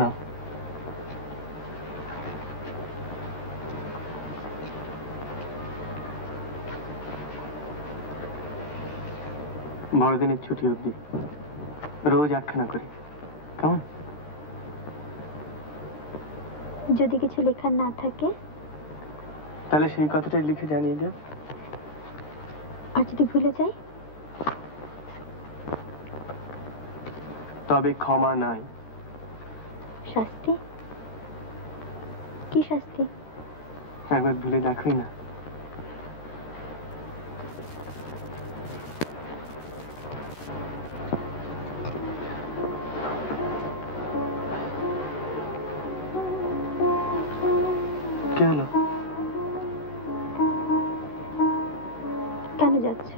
না, বড়দিনের ছুটি অবধি রোজ একখানা করি, কেমন? যদি কিছু লেখার না থাকে তাহলে সেই কথাটাই লিখে জানিয়ে যাও। আর যদি ভুলে যাই? তবে ক্ষমা নাই। শাস্তি? কি শাস্তি? একবার ভুলে দেখোই না। কে হলো? কেন যাচ্ছ?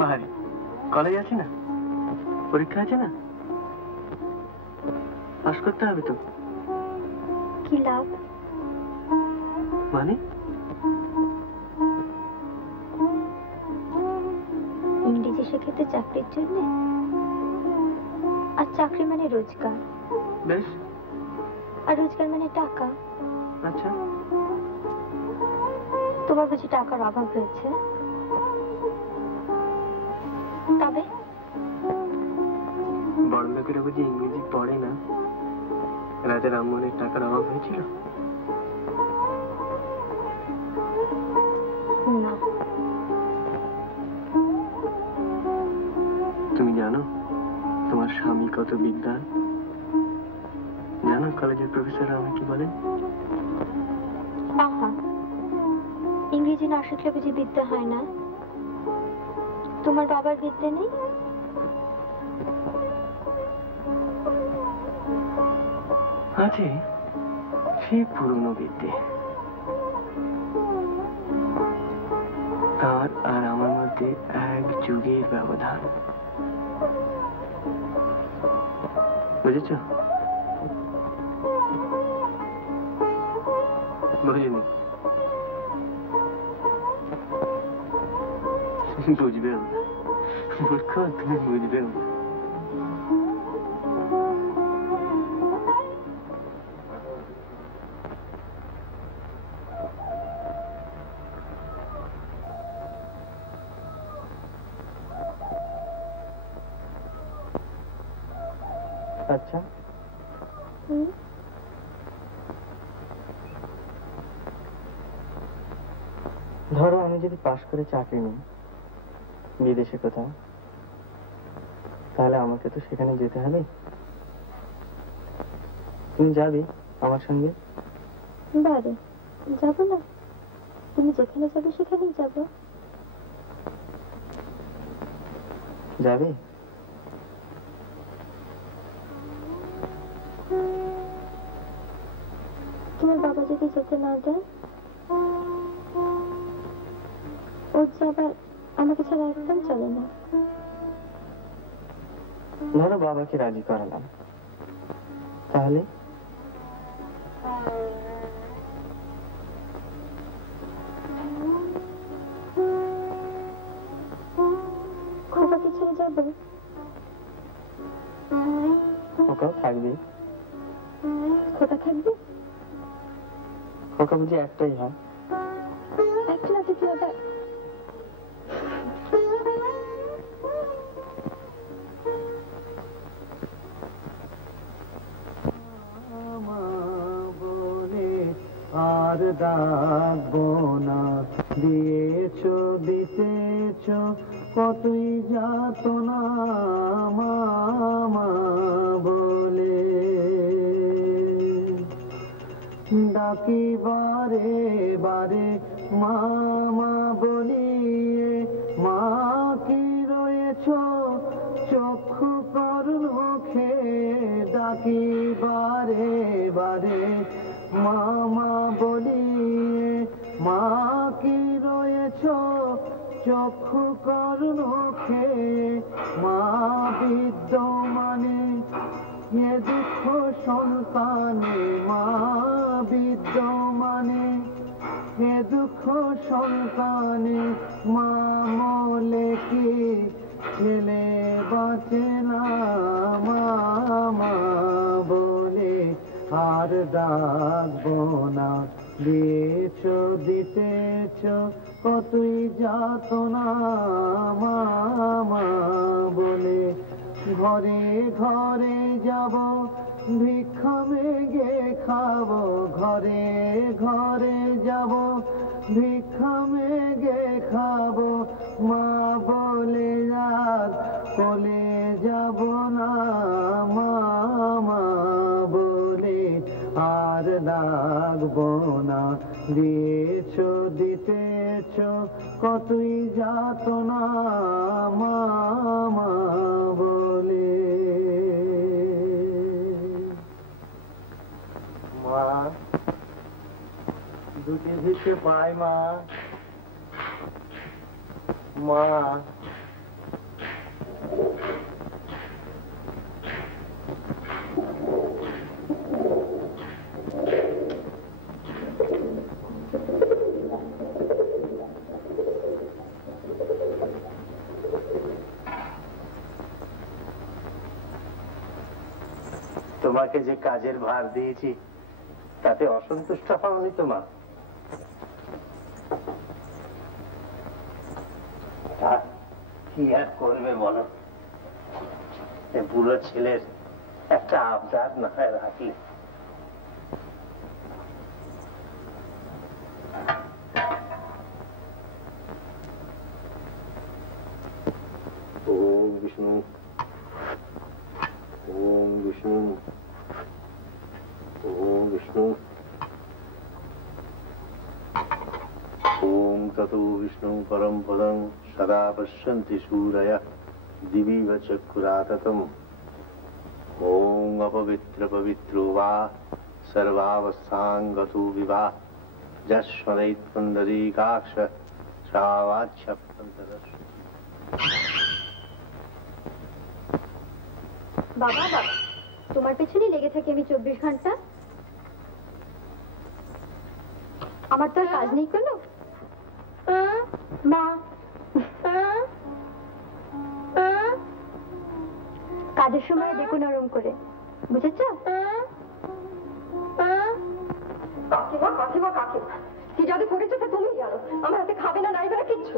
বাহারি কলেজ আছে না, পরীক্ষা আছে না, পাস করতে হবে তো। কি লাভ? মানে? ইংরেজি শেখাতে চাকরির জন্য, আর চাকরি মানে রোজগার। বেশ। আর রোজগার মানে টাকা। আচ্ছা, তোমার বুঝি টাকার অভাব হয়েছে? তবে বড় লোকেরা বুঝি ইংরেজি পড়ে না? রাজা রামমোহনের টাকার অভাব হয়েছিল? না। তুমি জানো তোমার স্বামী কত বিদ্বান? জানো কলেজের প্রফেসররা আমাকে কি বলেন? আহা, ইংরেজি না শিখলে বুঝি বিদ্যা হয় না? তোমার বাবার বিদ্যা নেই? আছে, সে পুরনো বিদ্যে। তার আর আমার মধ্যে এক যুগের ব্যবধান, বুঝেছ? বুঝিনি? বুঝবেও না মূর্খ, তুমি বুঝবেও না। আচ্ছা, ধরো আমি যদি পাশ করে চাকরি নিই বিদেশে কোথাও, তাহলে আমাকে তো সেখানে যেতে হবে। তুমি যাবে আমার সঙ্গে? বারে যাবো না? তুমি যেখানে যাবে সেখানেই যাবো। যাবে? তোমার বাবা যদি যেতে না দেয়, ওর যে আবার আমাকে ছাড়া একদম চলে না। ধরো বাবাকে রাজি করালাম, তাহলে? খোকাকে ছেড়ে যাবো? খোকাও থাকবে। খোকা থাকবে? খোকা বুঝি একটাই হয়? একটা না তো কি আবার? আর ডাকবো না, দিয়েছ দিতেছ কতই যাতনা মামা বলে। ডাকি বারে বারে মামা বলিয়ে, মা কি রয়েছ চক্ষু করুণ মুখে। ডাকি বারে বারে মামা বলিয়ে, মা কি রয়েছ চক্ষু করুণ মুখে। মা বিদ্যমানে এ দুঃখ সন্তানে, মা বিদ্যমানে এ দুঃখ সন্তানে। মা মলে কি ছেলে বাঁচে না মামা বলে। আর ডাকবো না, দিয়েছ দিতেছ কতই যাতনা মামা বলে। ঘরে ঘরে যাব ভিক্ষা মেগে খাবো, ঘরে ঘরে যাব ভিক্ষা মেগে খাবো, মা বলে আর বলে যাব না মামা বলে। আর লাগবো না, দিয়েছ দিতেছ কতই যাতনা মামা বলে। মা দুটি ভিক্ষে পাই মা, মা। তোমাকে যে কাজের ভার দিয়েছি তাতে অসন্তুষ্ট হওনি তোমার? কি আর করবে বলো, বুড়ো ছেলের একটা আবদার না হয় রাখলে। ওম বিষ্ণু, ওম বিষ্ণু, ওম বিষ্ণু, ওম ততো বিষ্ণু পরম পদং সদা পশ্যন্তি সূরয়ঃ দিবিব চক্ষুরাততম। ওম অপবিত্র পবিত্রো বা সর্বাবস্থাং গতো বিবাহ যস্মরেৎ পুণ্ডরীকাক্ষ সাবাচ্য পন্তদশ। বাবা বাবা, তোমার পেছনেই লেগে থাকি আমি 24 ঘন্টা। আমার তো আর কাজ নেই কোনো। মা কাজের সময় দেখো নরম করে, বুঝেছ? কাকিমা কাকিমা কাকিমা, কি যদি করেছো তা তুমি জানো। আমার হাতে খাবে না নাই বলে কিচ্ছু।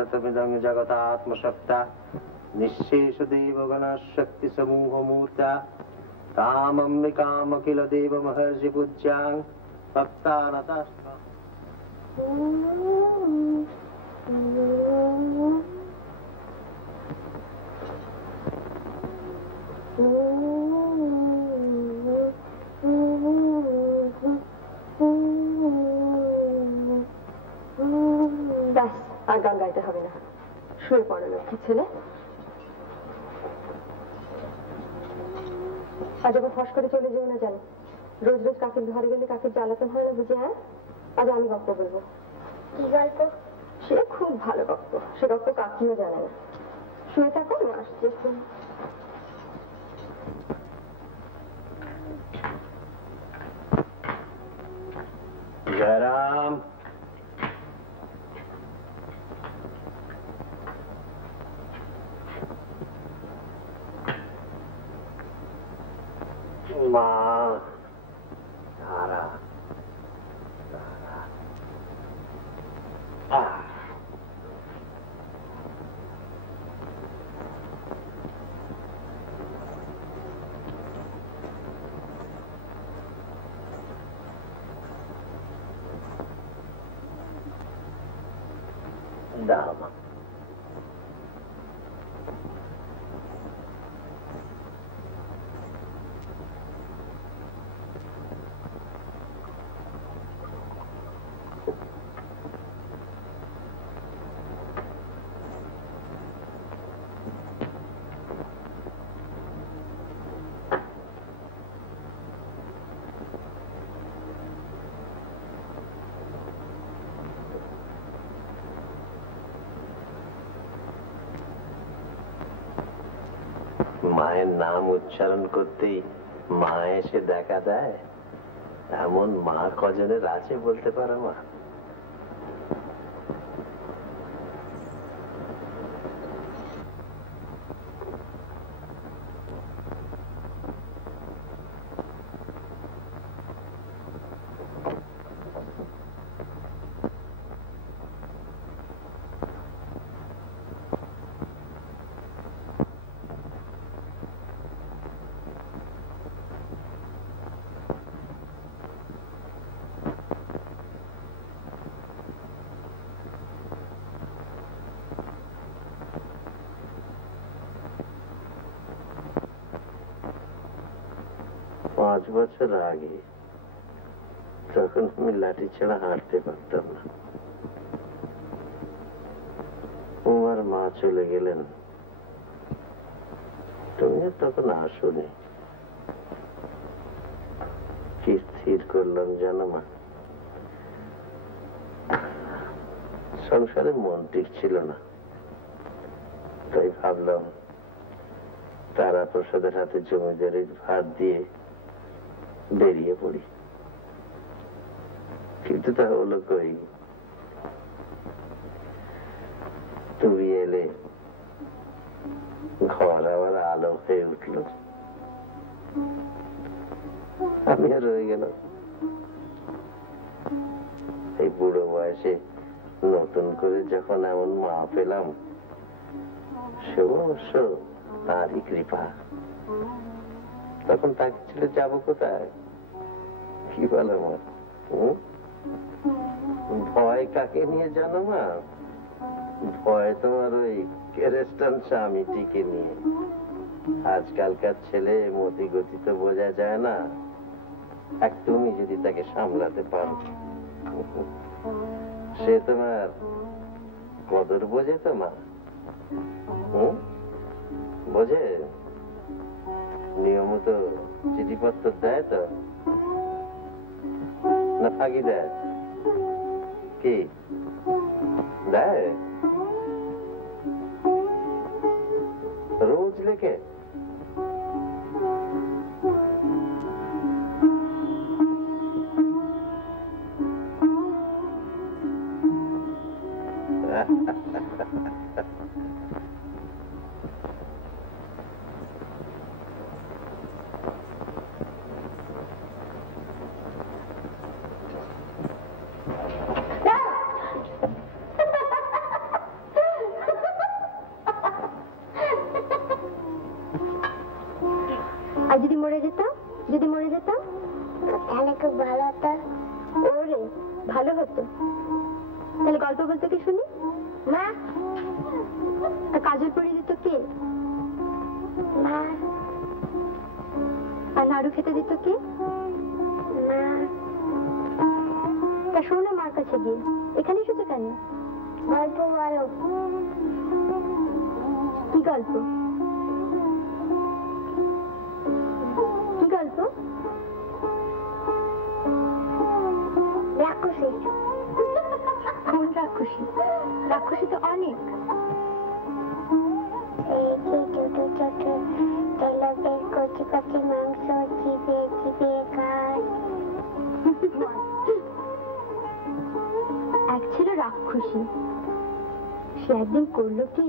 ततमिदं जगतात्मशक्ता निःशेषदेवगणशक्तिसमूहमूर्ता तामम्बिकामखिल देवमहर्षिपूज्यां भक्तानतास्म। ব্যাস, আর গান গাইতে হবে না, শুয়ে পড়ো লক্ষ্মী ছেলে। আজ আবার ফস করে চলে যেও না, জানো রোজ রোজ কাকের ঘরে গেলে কাকের জ্বালাতন হয় না বুঝে? হ্যাঁ, আজ আমি গপ্প বলবো। কি গল্প? সে খুব ভালো গল্প, সে গল্প কাকিও জানে না। শুয়ে থাকো, আমি আসছি এখন। জয়রাম, মা তারা দাও মা। মায়ের নাম উচ্চারণ করতেই মা এসে দেখা দেয়, এমন মা কজনের আছে বলতে পারো মা? পাঁচ বছর আগে তখন আমি লাঠি ছাড়া হাঁটতে পারতাম না। তোমার মা চলে গেলেন, তুমি তখন আসোনি। কি স্থির করলাম জানো মা? সংসারে মন টিকছিল না, তাই ভাবলাম তারা প্রসাদের হাতে জমিদারির ভার দিয়ে বেরিয়ে পড়ি। কিন্তু তা হলো কই, তুমি এলে ঘর আবার আলো হয়ে উঠল, আমি আর রয়ে গেলাম। এই বুড়ো বয়সে নতুন করে যখন এমন মা পেলাম, সে অবশ্য তারই কৃপা। তখন তাকে ছেড়ে যাবো কোথায়? কি বলো মা? ভয় কাকে নিয়ে জানো মা? ভয় তোমার ওই কেরেস্টান স্বামীটিকে নিয়ে। আজকালকার ছেলে মতি গতি তো বোঝা যায় না, এক তুমি যদি তাকে সামলাতে পারো। সে তোমার কদর বোঝে তো মা? বোঝে? নিয়মিত চিঠিপত্র দেয় তো, না ফাঁকি দেয়? কি দেয়? রোজ লেখে? আর যদি মরে যেতাম, যদি মরে যেতাম তাহলে খুব ভালো হতো। ওরে ভালো হতো। তাহলে গল্প বলতো কি শুনি? মা, আর কাজল পরিয়ে দিত কে? মা, আর নাড়ু খেতে দিত কে? মা। তা শোনো মার কাছে গিয়ে, এখানে এসেছো কেন? গল্প বলো। কি গল্প? কি গল্প? রাক্ষসী। কোন রাক্ষসী। রাক্ষসী তো অনেক। এই যে ছোট ছোট তেলবের কচি কচি মাংস চিবিয়ে চিবিয়ে খায়। এক ছিল রাক্ষসী, সে একদিন করলো কি,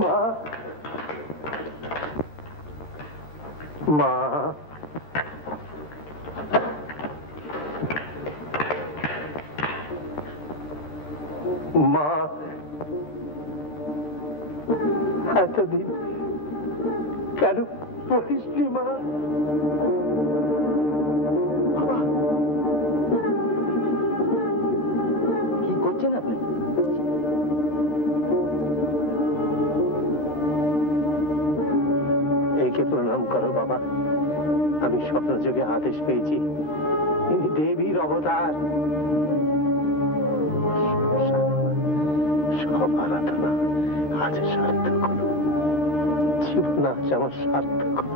মা মা মা এতদিন কেন বলিসনি মা? কি করছেন আপনি? একে প্রণাম করো বাবা। আমি স্বপ্নযোগে আদেশ পেয়েছি, তিনি দেবীর অবতার। সব আরাধনা আজ সার্থক হলো, জীবন আজ আমার সার্থক হলো।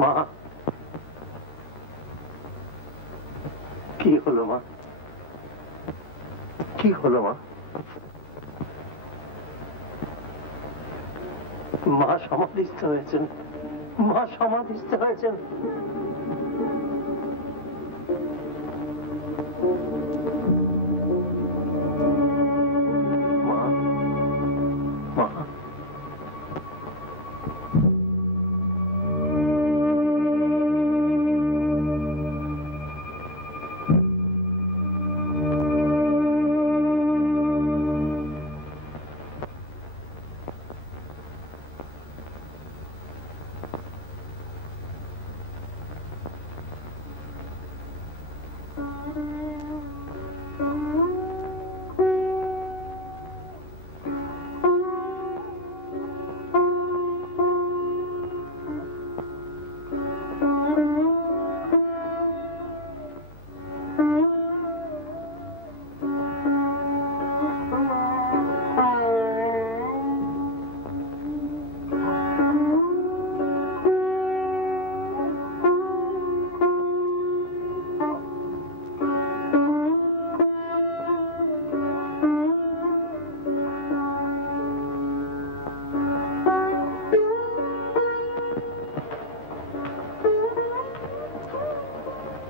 মা, কি হলো মা? কি হলো মা? মা সমাধিস্থ হয়েছেন, মা সমাধিস্থ হয়েছেন। মা, মা,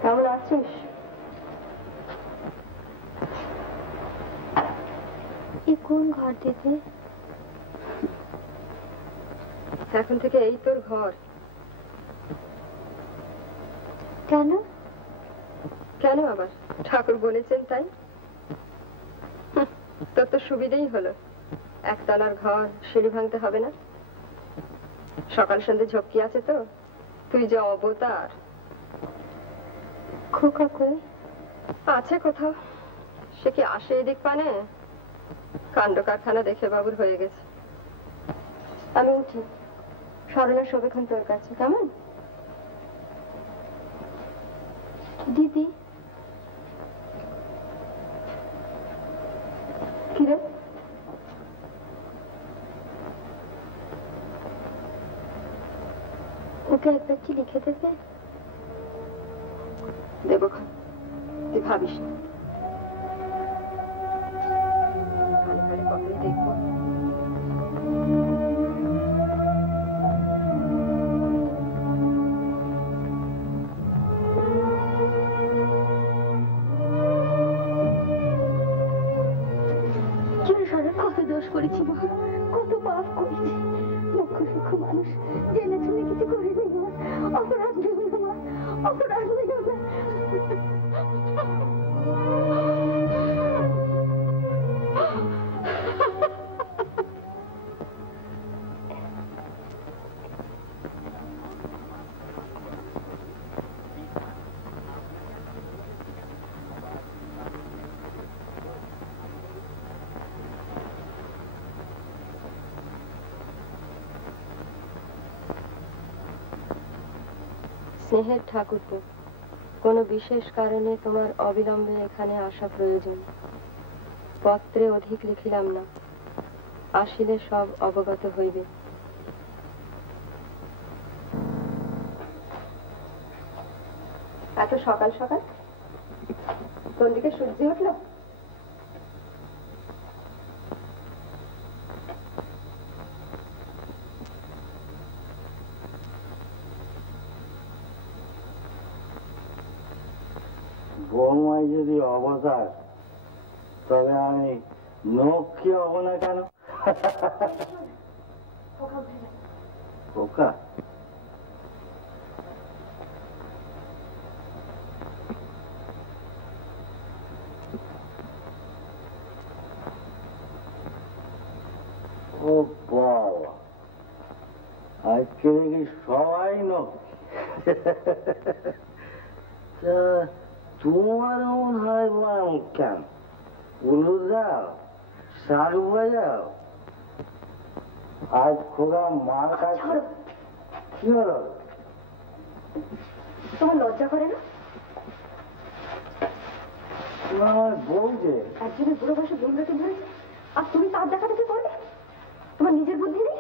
কেমন আছিস? এ কোন ঘর দিদি? এখন থেকে এই তোর ঘর। কেন? কেন আবার? ঠাকুর বলেছেন তাই। তোর তো সুবিধেই হলো, একতলার ঘর, সিঁড়ি ভাঙতে হবে না। সকাল সন্ধ্যে ঝক্কি আছে তো, তুই যে অবতার। খোকা কই? আছে কোথাও, সে কি আসে এদিক পানে? কাণ্ড কারখানা দেখে বাবুর হয়ে গেছে। আমি উঠি, সরলা শোবেক্ষণ তোর কাছে, কেমন? দিদি, কিরে ওকে একবার কি লিখে দেবে? দেবো খান, তুই ভাবিস না। ঘরে ঘরে কবে দেখবো। কত দোষ করেছি মা, কত পাপ করেছি। লক্ষ লক্ষ মানুষ জেনে শুনে কিছু করে নেই মা। অপরাধ নেই না মা, অপরাধ নেই না। স্নেহের ঠাকুরপো, কোনো বিশেষ কারণে তোমার অবিলম্বে এখানে আসা প্রয়োজন। পত্রে অধিক লিখিলাম না, আসিলে সব অবগত হইবে। এত সকাল সকাল কোন দিকে সূর্য উঠলো? বৌমায় যদি অবতার, তবে আমি নখ কি হব না কেন? পোকা? ও বাবা, আজকে দেখি সবাই নখ। তোমার এমন হয় কেন? উলু যাও, শাক বাজাও। আজ খোকা মার কাছে কি হলো? তোমার লজ্জা করে না? আমার বউ যে একজনের বুড়ো বয়সে বন্ধুকে ধরেছে, আর তুমি তার দেখা দেখি করবে? তোমার নিজের বুদ্ধি নেই?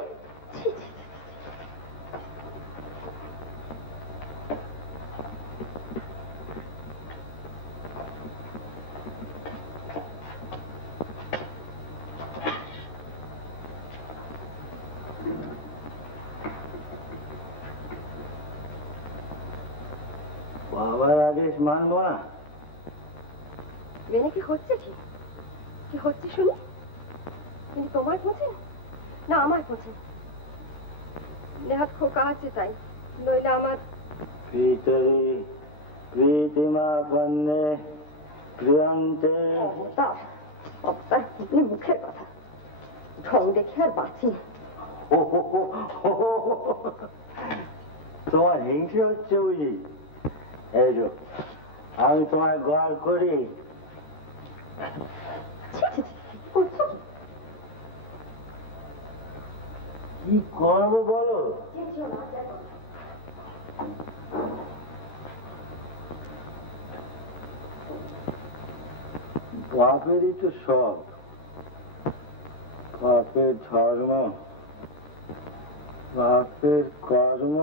ছি, ছি, ছি। বাবার আদেশ মানবো না। মেনে কি হচ্ছে? কি কি হচ্ছে শুনি? কিন্তু তোমার খোঁজে না আমার খোঁজে? নেহাত খোকা আছে তাই, নইলে আমার পিতরি প্রীতিমা পন্নে প্রিয়ন্তে। অবতার, অবতার মুখের কথা। ঢং দেখে আর বাঁচি। তোমার হিংসে হচ্ছে বুঝি? এই যো, আমি তোমায় গড় করি। কি করবো বলো? বাপেরই তো সব, বাপের ধর্ম, বাপের কর্ম,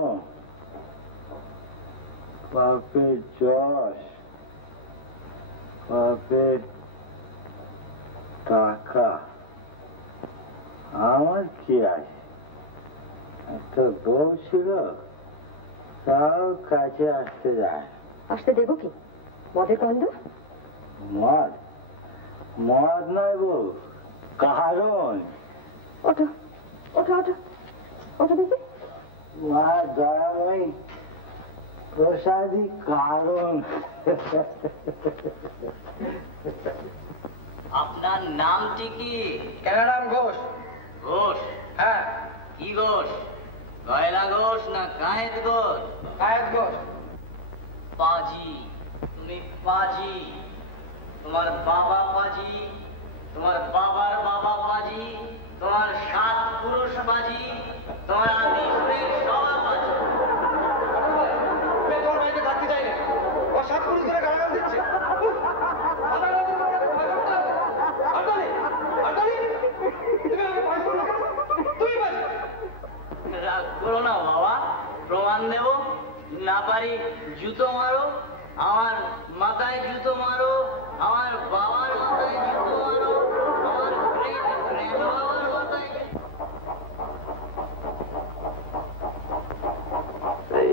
বাপের যশ, বাপের টাকা। আমার কি আছে? একটা বউ ছিল, তাও কাছে আসতে যায়। আসতে দেবো কি? মদের গন্ধ? মদ? মদ নয় বউ, কারণ। ওঠো ওঠো ওঠো ওঠো দেখি। মা দয়াময়ী, প্রসাদী কারণ আপনার নামটি কি? কেনারাম ঘোষ। ঘোষ? হ্যাঁ। কি ঘোষ? গয়লা ঘোষ না কায়েত ঘোষ? কায়েত ঘোষ। পাজি, তুমি পাজি। তোমার বাবা পাজি, তোমার বাবার বাবা পাজি, তোমার 7 পুরুষ পাজি, তোমার আদিশের সবা পাজি। তোমার বাড়িতে থাকতে চাই না। ও 7 পুরুষ ধরে গালাগাল দিচ্ছে। রাগ করো না বাবা, প্রমাণ দেব। না পারি জুতো মারো, আমার মাথায় জুতো মারো, আমার বাবার মাথায় জুতো মারো, আমার গ্রেট বাবার মাথায়।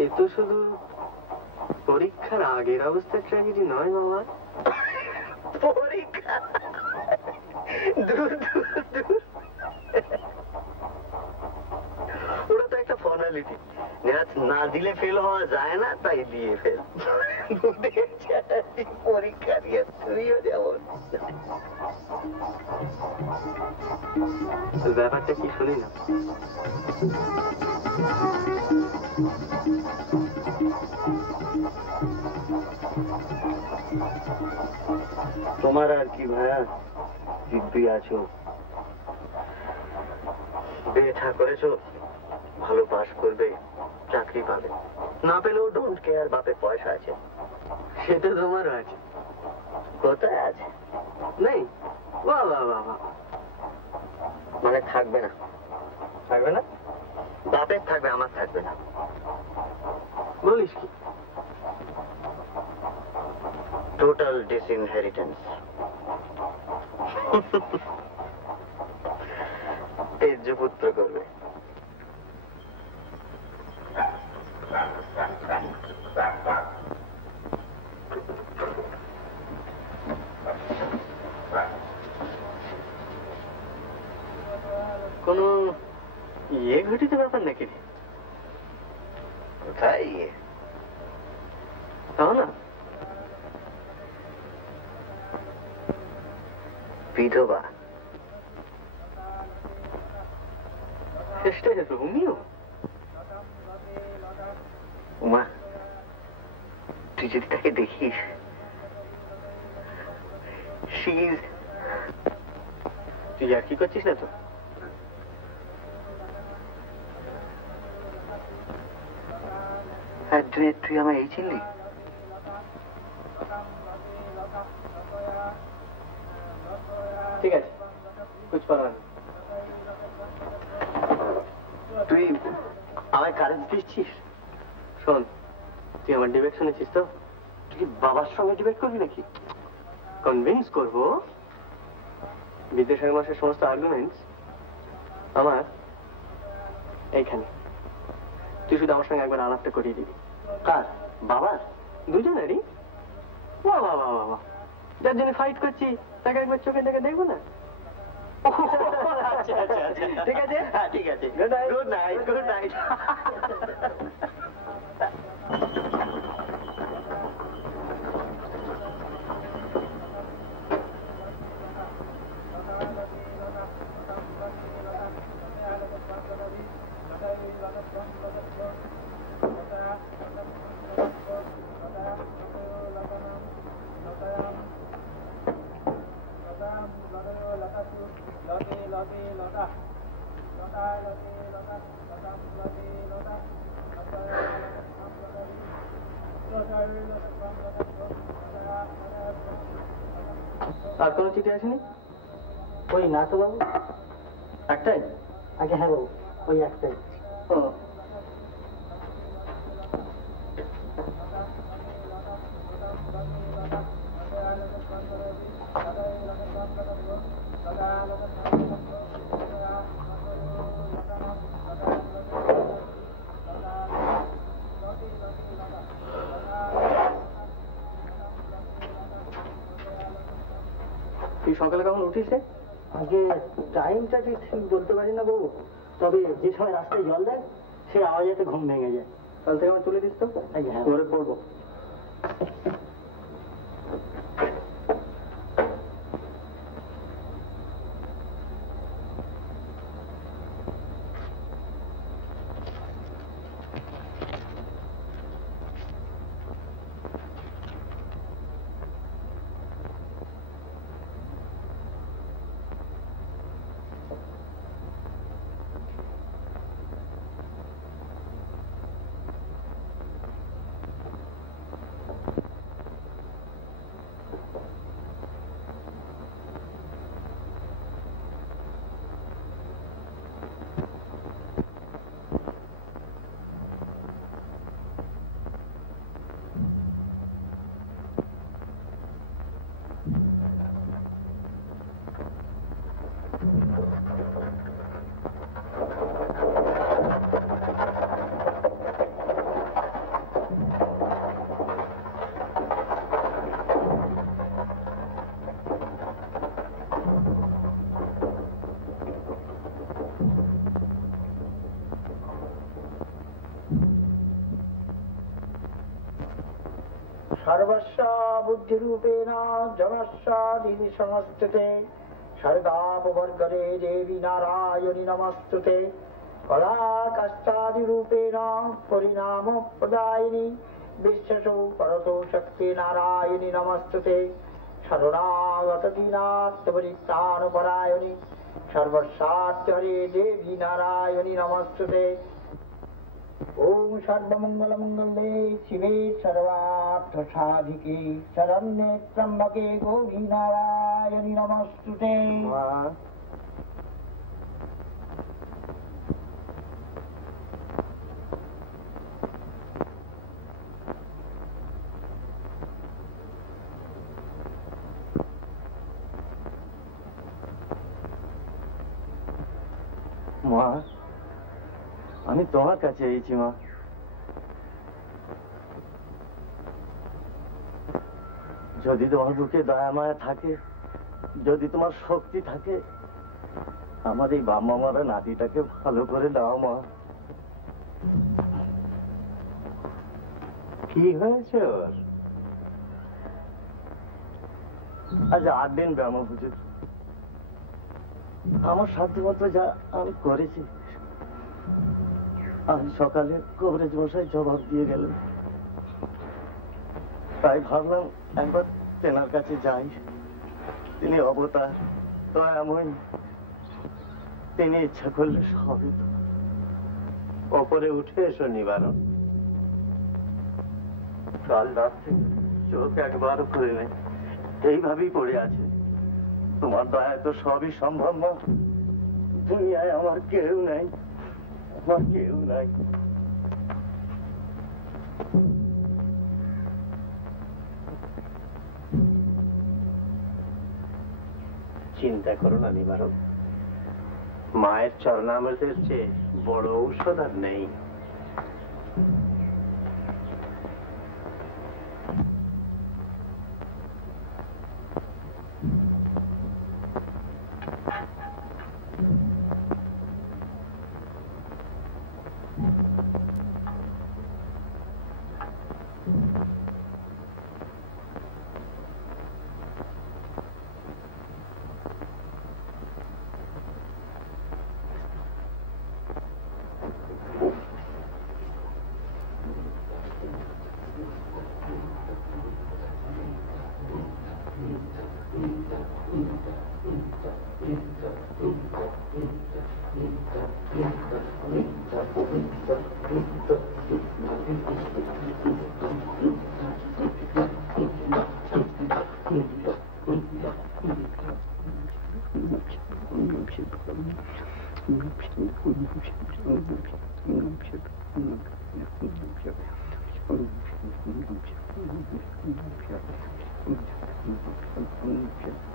এই তো শুধু পরীক্ষার আগের অবস্থার ট্র্যাজেডি নয় বাবা। পরীক্ষা দূর দূর দূর। ওটা তো একটা ফর্মালিটি, না দিলে ফেল হওয়া যায় না, তাই দিয়ে ফেল। পরীক্ষা দিয়ে তুইও যেমন। ব্যাপারটা কি শুনি না। তোমার আর কি ভাইয়া, দিব্যি আছো, বিয়ে থা করেছো, ভালো পাস করবে, চাকরি পাবে, না পেলেও ডোন্ট কেয়ার, বাপের পয়সা আছে। সেটা তোমারও আছে। কোথায় আছে? নেই? বাহ বাহ বাহ বাহ। মানে থাকবে না? থাকবে না? বাপের থাকবে, আমার থাকবে না। বলিস কি? টোটাল ডিসইনহেরিটেন্স। তেজ্য পুত্র করবে। কোনো ইয়ে ঘটিত ব্যাপার নাকি? কোথায় ইয়ে? তাও না, বিধবা। চেষ্টায় রোমিও। উমা, তুই যদি তাকে দেখিস, তুই আর কি করছিস না তো? তুই আমায় এই চিনলি? ঠিক আছে, কুছ পারবা না। তুই আমায় কারেজ দিচ্ছিস? শোন, তুই আমার ডিবেট শুনেছিস তো? তুই কি বাবার সঙ্গে ডিবেট করবি নাকি? কনভিন্স করবো বিদ্যাসাগর মাসের সমস্ত আর্গুমেন্টস আমার এইখানে। তুই শুধু আমার সঙ্গে একবার আলাপটা করিয়ে দিবি। কার? বাবার? দুজনেরই। বাহ বাহ বাহ বাহ। যার জন্য ফাইট করছি তাকে একবার চোখে দেখে দেখবো না? আচ্ছা আচ্ছা আচ্ছা, ঠিক আছে? হ্যাঁ ঠিক আছে। Good night. Good night, good night. আর কোনো চিঠি আসেনি? ওই না তো বাবু। একটাই? আগে হ্যাঁ বাবু, ওই একটাই। ও, তুই সকালে কখন উঠিস রে? আগে টাইমটা ঠিক ঠিক বলতে পারি না বাবু, তবে যে সময় রাস্তায় জল দেয় সেই আওয়াজেতে ঘুম ভেঙে যায়। কাল থেকে আমার তুলে দিস তো, ঘরে পড়বো। सर्वस्व बुद्धिरूपेण जनस्वादिति समस्तुते सर्गापवर्गरे देवी नारायणि नमस्तुते कलाकष्टादिरूपेण परिणाम प्रदायिनी विश्वसो परतो शक्ति नारायणि नमस्तुते शरणागत दीनात्मपरित्राणपरायणि सर्वस्वात्यहरे देवी नारायणि नमस्तुते। ओम सर्वमंगलमंगले शिवे सर्वार्थ साधिके शरण्ये त्र्यंबके गौरी नारायणि नमस्तुते। মা, আমি তোমার কাছে এসেছি মা। যদি তোমার বুকে দয়া মায়া থাকে, যদি তোমার শক্তি থাকে, আমার এই বাবা মারা নাতিটাকে ভালো করে দাও মা। কি হয়েছে ওর? আজ 8 দিন ব্যায়াম হুজুর। আমার সাধ্যমতো যা আমি করেছি। আজ সকালে কবরেজ মশাই জবাব দিয়ে গেলেন, তাই ভাবলাম একবার তেনার কাছে যাই। তিনি অবতার, দয়াময়, তিনি ইচ্ছা করলে সবই। ওপরে উঠে এসো নিবারণ। কাল রাত থেকে চোখ একবারও খুলে নেই, এইভাবেই পড়ে আছে। তোমার দয়ায় তো সবই সম্ভব না। দুনিয়ায় আমার কেউ নাই, আমার কেউ নাই। চিন্তা করো না নিবারণ, মায়ের চরণামৃতের চেয়ে বড় ঔষধ আর নেই।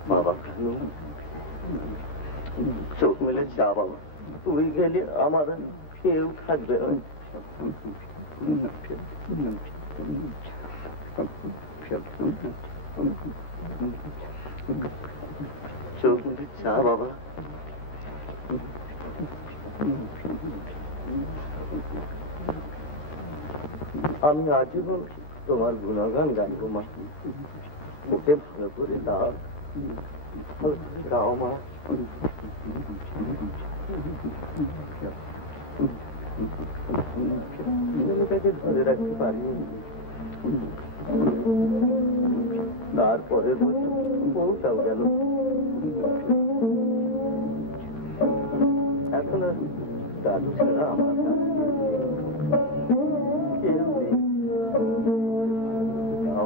বাবা, চোখ মেলে যা বাবা, তুই গেলে আমার কেউ থাকবে। চোখ মেলে যা বাবা। আমি আজীবন তোমার গুণগান গাইব মা। মুখে ভালো করে দাও, গাও মা। ছেলেটাকে ধরে রাখতে পারি, তারপরের বছর বউটাও গেল। এখন আর দাদু ছাড়া আমার কেউ নেই। মা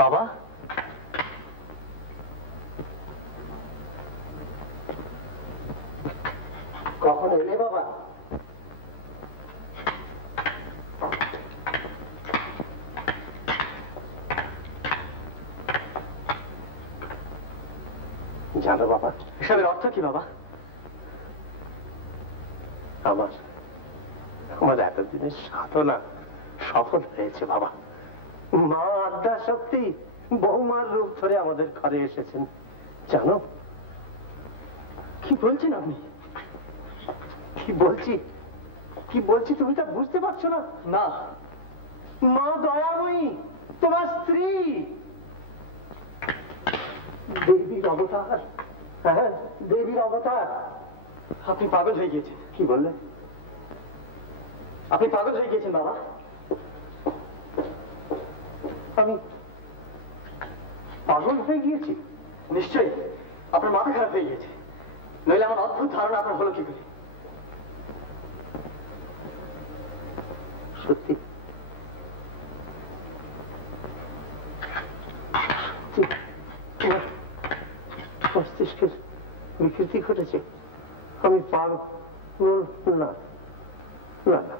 বাবা, কখন এলে বাবা? জানো বাবা, এসবের অর্থ কি বাবা? আমার এতদিনের সাধনা সফল হয়েছে বাবা। মা আদ্যা শক্তি বৌমার রূপ ধরে আমাদের ঘরে এসেছেন। জানো কি বলছেন আপনি? কি বলছি তুমি তা বুঝতে পারছো না? না, মা দয়াময়ী তোমার স্ত্রী, দেবীর অবতার। হ্যাঁ, দেবীর অবতার। আপনি পাগল হয়ে গিয়েছেন। কি বললেন? আপনি পাগল হয়ে গিয়েছেন বাবা। আমি পাগল হয়ে গিয়েছি? নিশ্চয়ই আপনার মাথা খারাপ হয়ে গিয়েছে, নইলে আমার অদ্ভুত ধারণা আপনার হলো কি করে? সত্যি মস্তিষ্কের বিকৃতি ঘটেছে। আমি পাগল না, না না,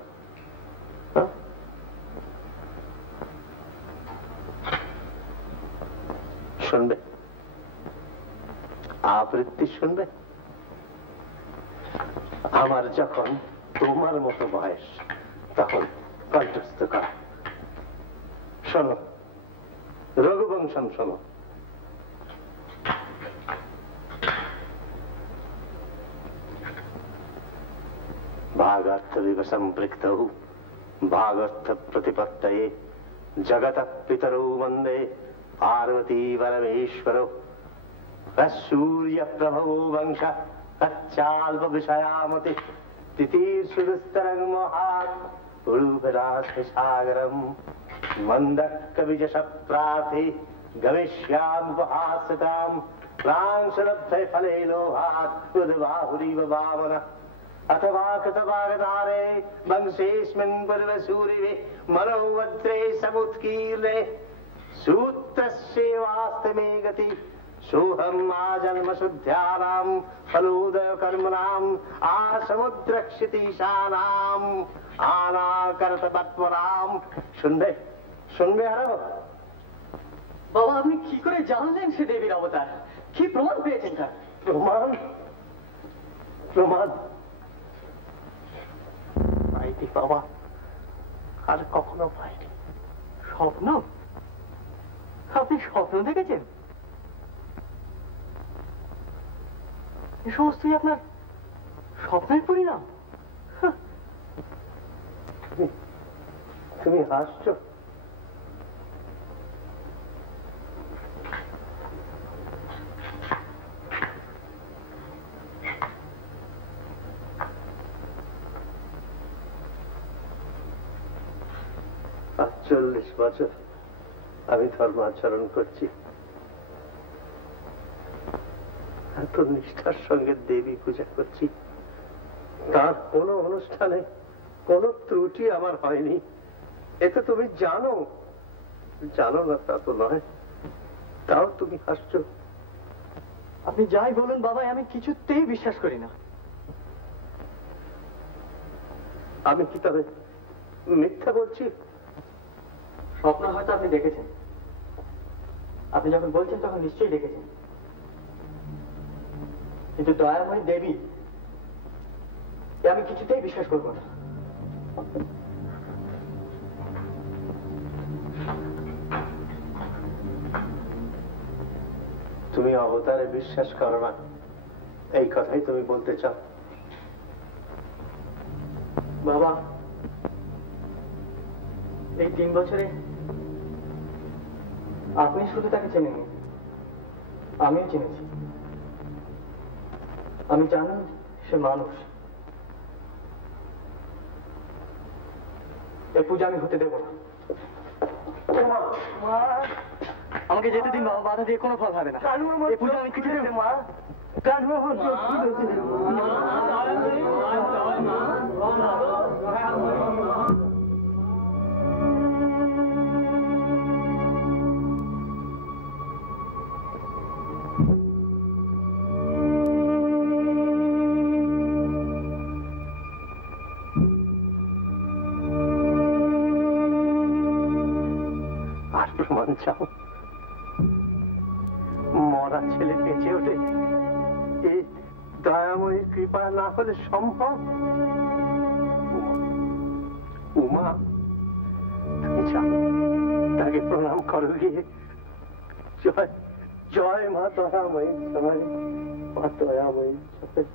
শুনবে আবৃত্তি শুনবে? আমার যখন তোমার মতো বয়স তখন কণ্ঠস্থ করা। শোনো, রঘুবংশম শোনো। भागार्थ विवसंपृक्तौ भागर्थ प्रतिपत्तये जगतः पितरौ वन्दे पार्वती परमेश्वरौ सूर्य प्रभवो वंश कच्चाल्प विषयामति तितीर्षुस्तरं महात् उडुभिरास्मिसागरं मन्दक्कविजशप्रार्थि गमिष्यामुपहास्यतां प्रांशलब्धे फले लोभात् उद्बाहुरिव वामन अथवा कृतवागधारे वंशेऽस्मिन् पूर्वसूरिवे मनोवज्रे समुत्कीर्णे सूत्रस्येवास्ति मे गति सोऽहम् आजन्मशुद्ध्यानां फलोदयकर्मणाम् आसमुद्रक्षितीशानाम् आनाकर्तपत्मनाम्। শুনবে আরো? বাবা, আপনি কি করে জানলেন সে দেবীর অবতার? কি প্রমাণ পেয়েছেন তার? প্রমাণ পাইনি বাবা, আর কখনো পাইনি। স্বপ্ন? আপনি স্বপ্ন দেখেছেন? এ সমস্তই আপনার স্বপ্নের পরিণাম? তুমি হাসছো? চল্লিশ বছর আমি ধর্মাচরণ করছি, এত নিষ্ঠার সঙ্গে দেবী পূজা করছি, তার কোনো অনুষ্ঠানে কোনো ত্রুটি আমার হয়নি। এটা তুমি জানো, জানো না তা তো নয়, তাও তুমি হাসছো। আপনি যাই বলুন বাবা, আমি কিছুতেই বিশ্বাস করি না। আমি কি তবে মিথ্যা বলছি? স্বপ্ন হয়তো আপনি দেখেছেন, আপনি যখন বলছেন তখন নিশ্চয়ই দেখেছেন, কিন্তু দয়াময়ী দেবী এ আমি কিছুতেই বিশ্বাস করবো না। তুমি অবতারে বিশ্বাস করো না, এই কথাই তুমি বলতে চাও? বাবা, এই 3 বছরে আপনি শুধু তাকে চেনেননি, আমিও চিনেছি। আমি জানি সে মানুষ। এই পূজা আমি হতে দেব না। আমাকে যেতে দিন বাবা, বাধা দিয়ে কোনো ফল হবে না। এই পূজা আমি কিছু দেব মা। আর প্রমাণ চাও? মরা ছেলে বেঁচে ওঠে, এই দয়াময়ীর কৃপা না হলে সম্ভব? উমা, তুমি যাও, তাকে প্রণাম করো গিয়ে। জয় জয় মা দয়াময়ী, জয় মা দয়াময়ী, জয়।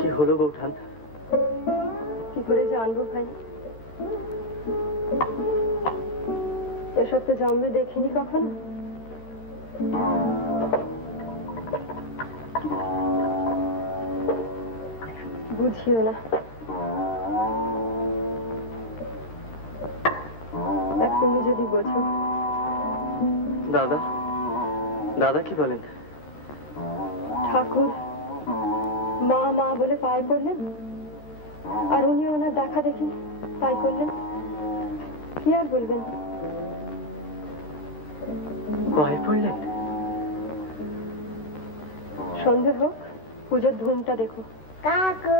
কি হলো বৌঠান? কি করে জানবো ভাই, এসব তো জন্মে দেখিনি কখনো। বুঝিও না, তুমি যদি বোঝো। দাদা, দাদা কি বলেন? ঠাকুর মা মা বলে পায়ে পড়লেন, আর উনি ওনার দেখা দেখি তাই করলেন। কি আর বলবেন? পায়ে পড়লেন? সন্ধে হোক, পুজোর ধুমটা দেখো। কাকু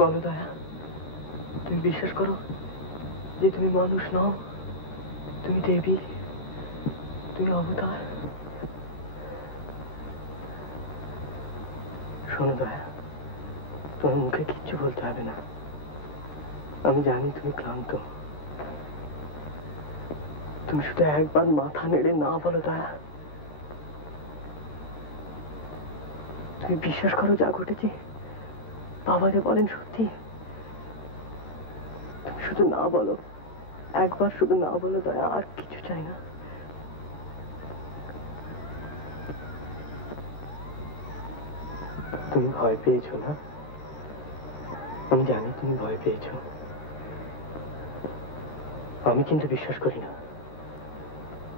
বলো দয়া, তুমি বিশ্বাস করো যে তুমি মানুষ নও, তুমি দেবী, তুমি অবতার। শোনো দয়া, তোমার মুখে কিচ্ছু বলতে হবে না। আমি জানি তুমি ক্লান্ত, তুমি শুধু একবার মাথা নেড়ে না বলো দয়া। তুমি বিশ্বাস করো যা ঘটেছে বাবা যে বলেন সত্যি। তুমি শুধু না বলো, একবার শুধু না বলো দয়া, আর কিছু চাই না। তুমি ভয় পেয়েছো না? আমি জানি তুমি ভয় পেয়েছো, আমি কিন্তু বিশ্বাস করি না।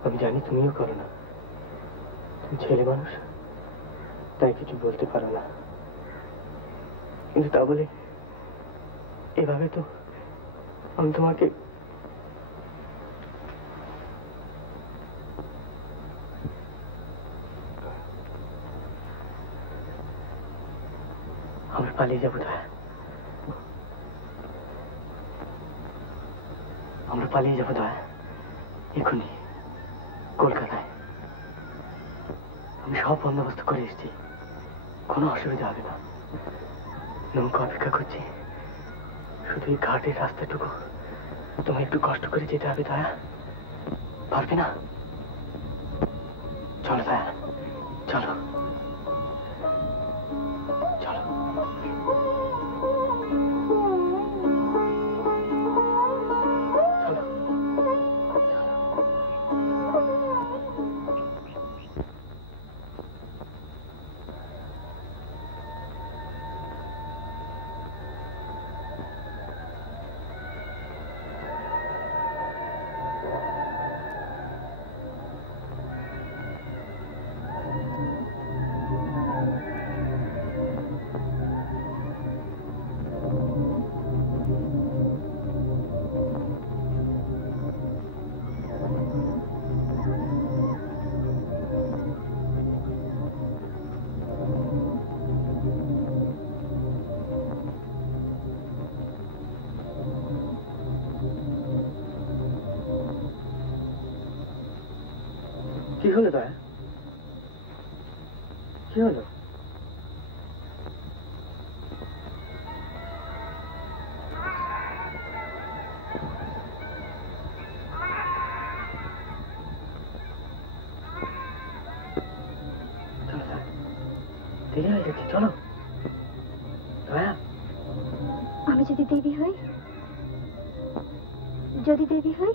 আমি জানি তুমিও করো না, তুমি ছেলে মানুষ, তাই কিছু বলতে পারো না। কিন্তু তা বলে এভাবে তো আমি তোমাকে আমরা পালিয়ে যাবো দয়া, আমরা পালিয়ে যাবো দয়া এখনই কলকাতায়। আমি সব বন্দোবস্ত করে এসেছি, কোনো অসুবিধা হবে না। নৌকা অপেক্ষা করছি, শুধু এই ঘাটের রাস্তাটুকু তোমায় একটু কষ্ট করে যেতে হবে দয়া, পারবে না? চলো দয়া, চলো চলো। কি হলো দয়া, কি হলো? দেরি হয়ে যাচ্ছে, চলো দয়া। আমি যদি দেবী হই, যদি দেবী হই,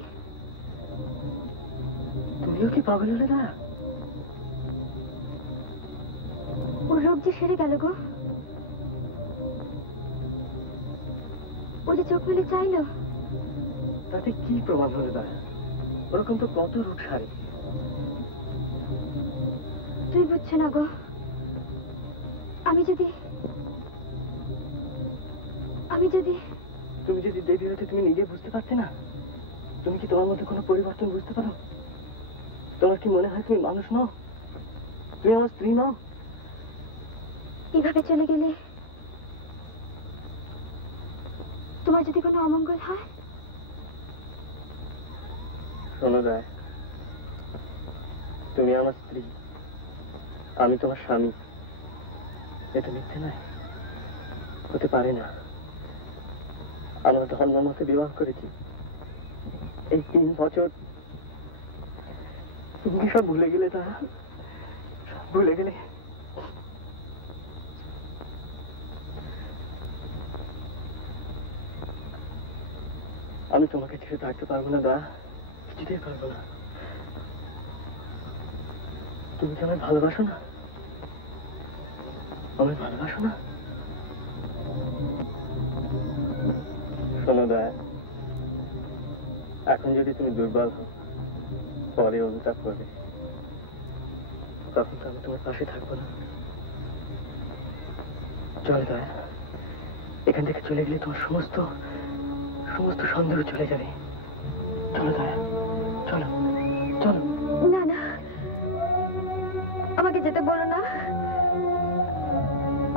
তুমিও কি পাগল হলে দয়া? ওর রোগ যে সেরে গেল গো। ও যে চোখ মেলে চাইলো। তাতে কি প্রমাণ হলো দয়া? ওরকম তো কত রূপ সারে। তুই বুঝছো না গো, আমি যদি তুমি যদি দেবী হতে তুমি নিজে বুঝতে পারতে না? তুমি কি তোমার মধ্যে কোনো পরিবর্তন বুঝতে পারো? তোমার কি মনে হয় তুমি মানুষ নও? তুমি আমার স্ত্রী নও? এভাবে চলে গেলে তোমার যদি কোনো অমঙ্গল হয়? শোনো দয়া, তুমি আমার স্ত্রী, আমি তোমার স্বামী। এটা মিথ্যে নয়, হতে পারে না। আমরা ধর্ম মতে বিবাহ করেছি। এই 3 বছর তুমি সব ভুলে গেলে? তা ভুলে গেলে? আমি তোমাকে ছেড়ে থাকতে পারবো না দা, কিছুতেই পারবো না। তুমি কি আমায় ভালোবাসো না? আমায় ভালোবাসো না? শোনো দয়া, এখন যদি তুমি দুর্বল হও, পরে অনুতাপ করবে, তখন তো আমি তোমার পাশে থাকবো না। চল দয়া, এখান থেকে চলে গেলে তোমার সমস্ত সন্দেহ চলে যাবে। চলো দয়া, চলো চলো। না না, আমাকে যেতে বলো না,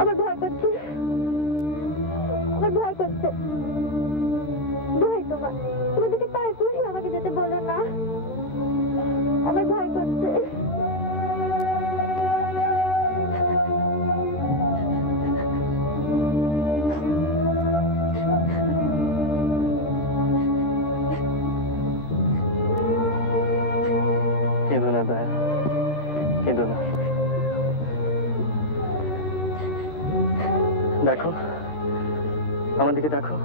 আমার ভয় করছে, ভয় তোমার। তুমি যদি পায়ে পড়ি, আমাকে যেতে বলো না, আমার ভয় করছে। কেঁদো না দয়া, কেঁদো না। দেখো, আমার দিকে দেখো।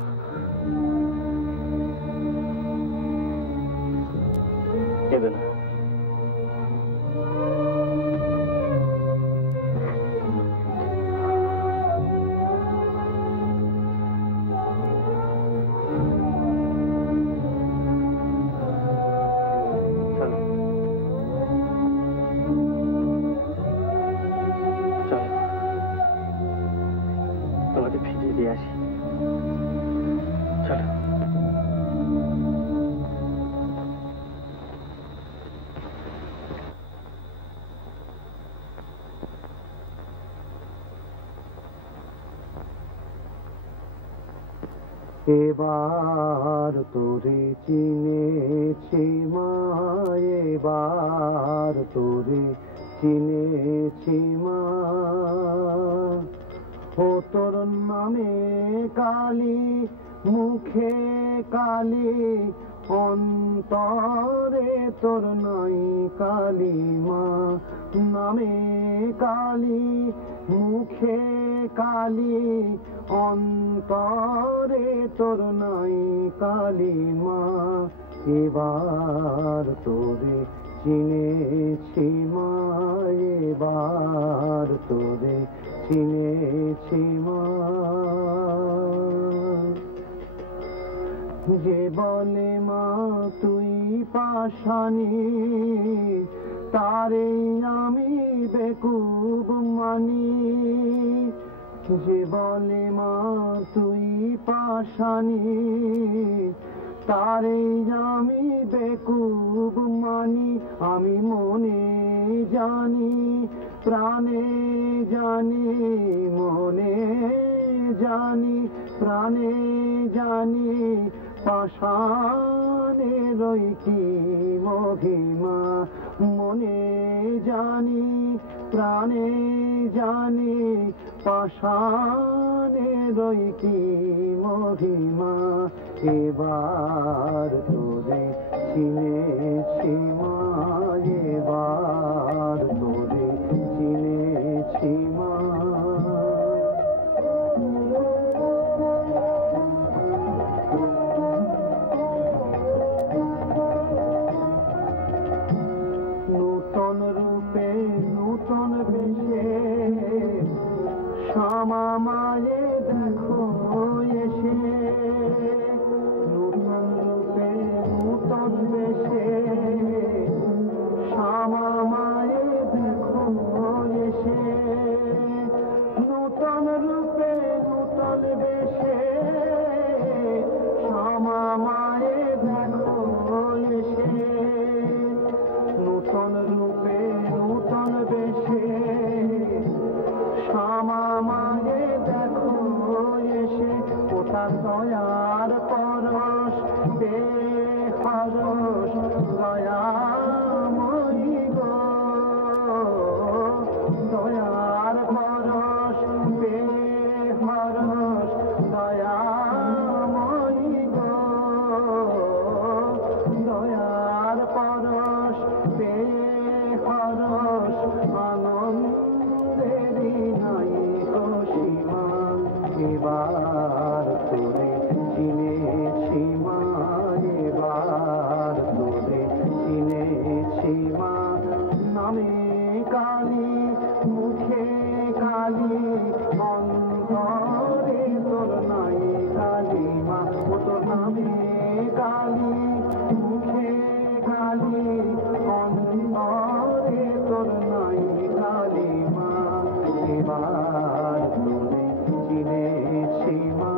কেঁদো না। তোমাকে ফিরিয়ে দিয়ে আসি। চলো। এবার তোরে চিনেছি মা, এবার তোরে চিনেছি মা। ও তোর নামে কালী, মুখে কালী, অন্তরে তোর নাই কালী মা। নামে কালী, মুখে কালী, অন্তরে তোর নাই কালী মা। এবার তোরে চিনেছি মা, এবার তোরে চিনেছি মা। যে বলে মা তুই পাষাণী, তারে আমি বেকুব মানি। যে বলে মা তুই পাষাণী, তারে আমি বেকুব মানি। আমি মনে জানি, প্রাণে জানি, মনে জানি, প্রাণে জানি, পাষাণের কি মহিমা। মনে জানি, প্রাণে জানি, পাষাণের কি মহিমা। এবার তোরে চিনেছি মা, এবার তোরে চিনেছি মা। নূতন রূপে, নূতন বেশে শ্যামা মায়ে দেখো এসে নূতন রূপে নূতন বেশে শ্যামা মায়ে দেখো এসে নূতন রূপে নূতন বেশে শ্যামা মায়ে দেখো এসে নূতন রূপে নূতন বেশে শ্যামা মায়ে দেখো এসে ওটা দয়ার পরশ পে হরস দয়াময়ী গো দয়ার পরশ পে হরস দয়াময়ী গো দয়ার পরশ পে হরস আনন্দেরি নাই গো সীমা এবার তোরে চিনেছি মা এবার তোরে চিনেছি মা নামে কালী মুখে কালী অন্তরে তোর নাই কালী মা ও তোর নামে কালী মুখে কালী অন্তরে তোর নাই কালী মা এবার তোরে চিনেছি মা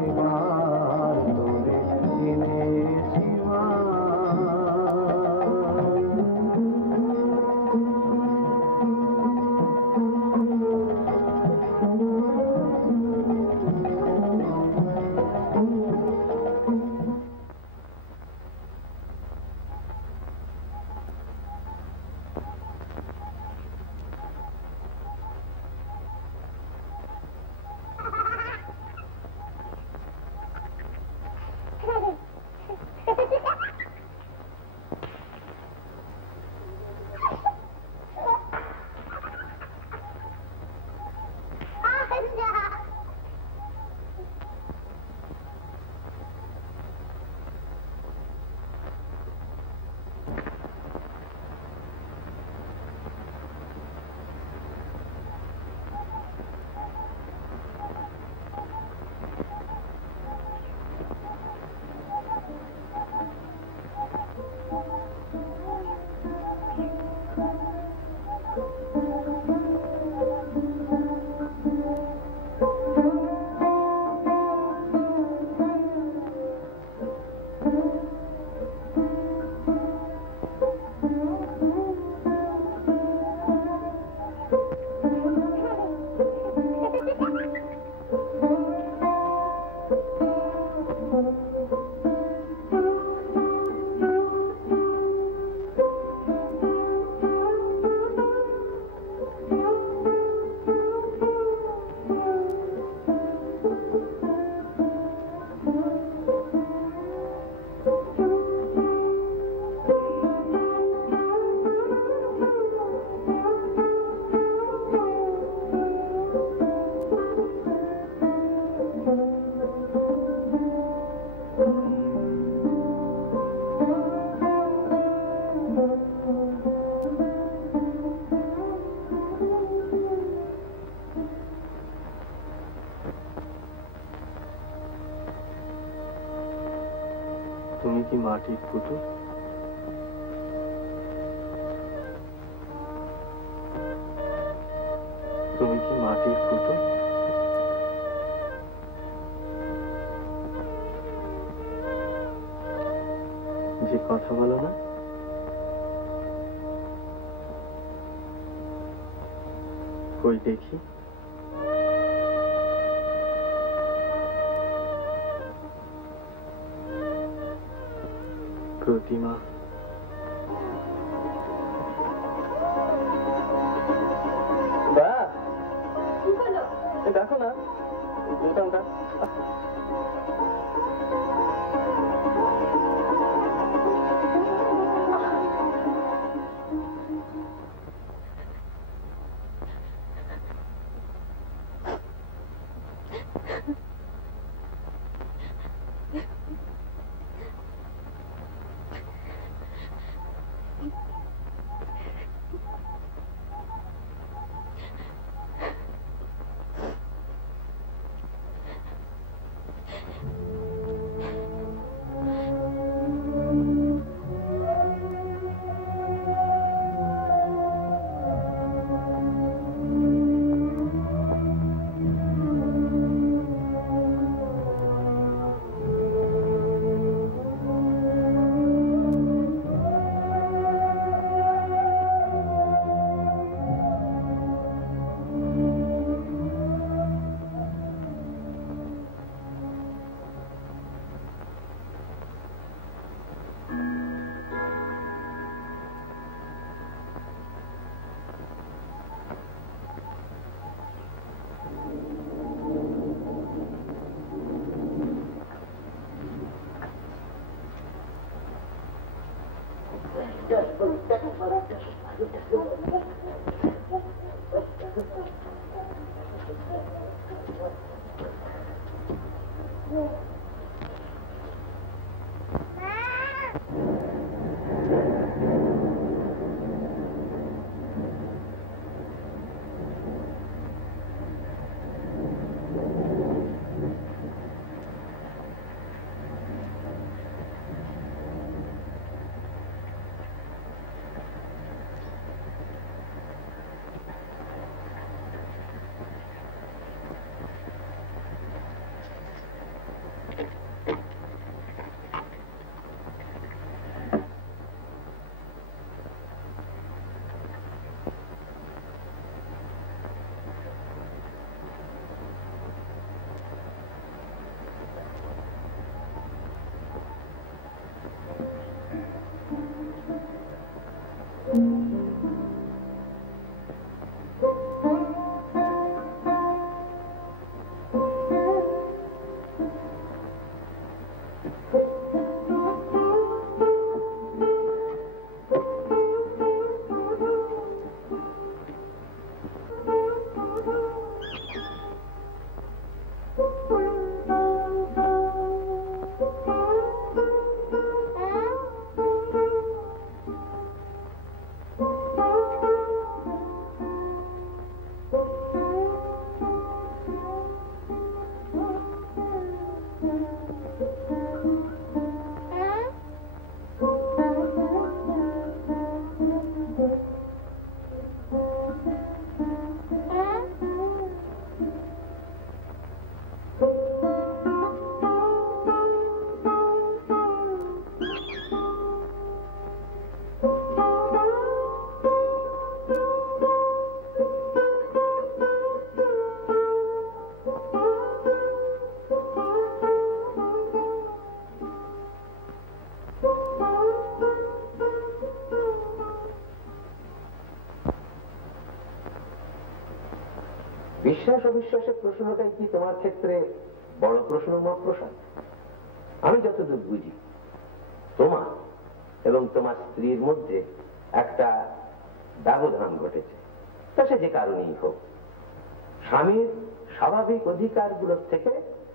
এবার তোরে চিনেছি মা তুমি কি মাটির পুতুল? তুমি কি মাটির পুতুল? যে কথা বলো না, কই দেখি। প্রতিমা, দেখো না বোতামটা। বিশ্বাস অবিশ্বাসের প্রশ্নটাই কি তোমার ক্ষেত্রে বড় প্রশ্ন মহাপ্রসাদ? আমি যতদূর বুঝি তোমার এবং তোমার স্ত্রীর মধ্যে একটা ব্যবধান ঘটেছে, তা সে যে কারণেই হোক। স্বামীর স্বাভাবিক অধিকারগুলোর থেকে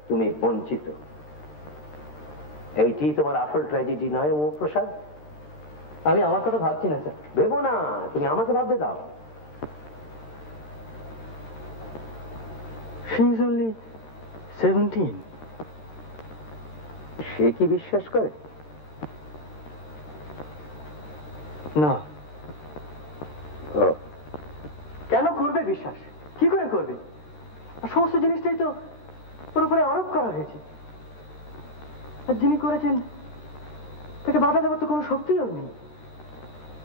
তুমি বঞ্চিত। এইটি তোমার আসল ট্র্যাজেডি নয় মহাপ্রসাদ? আমি আমার কথা ভাবছি না স্যার। ভেবো না, তুমি আমাকে ভাবতে দাও। She is only 17. সে কি বিশ্বাস করে? না। কেন করবে বিশ্বাস? কি করে করবে? সমস্ত জিনিসটাই তো ওর উপরে আরোপ করা হয়েছে। আর যিনি করেছেন তাকে বাধা দেওয়ার তো কোনো শক্তিও নেই।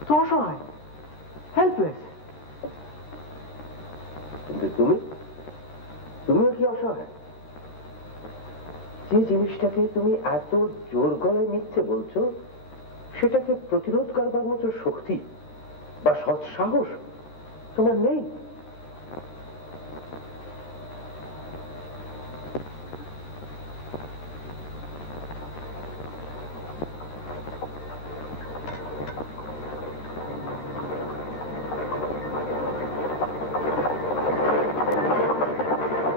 তো অসহায়, হেল্পলেস। কিন্তু তুমিও কি অসহায়? যে জিনিসটাকে তুমি এত জোর গলায় মিথ্যে বলছো, সেটাকে প্রতিরোধ করবার মতো শক্তি বা সৎসাহস তোমার নেই।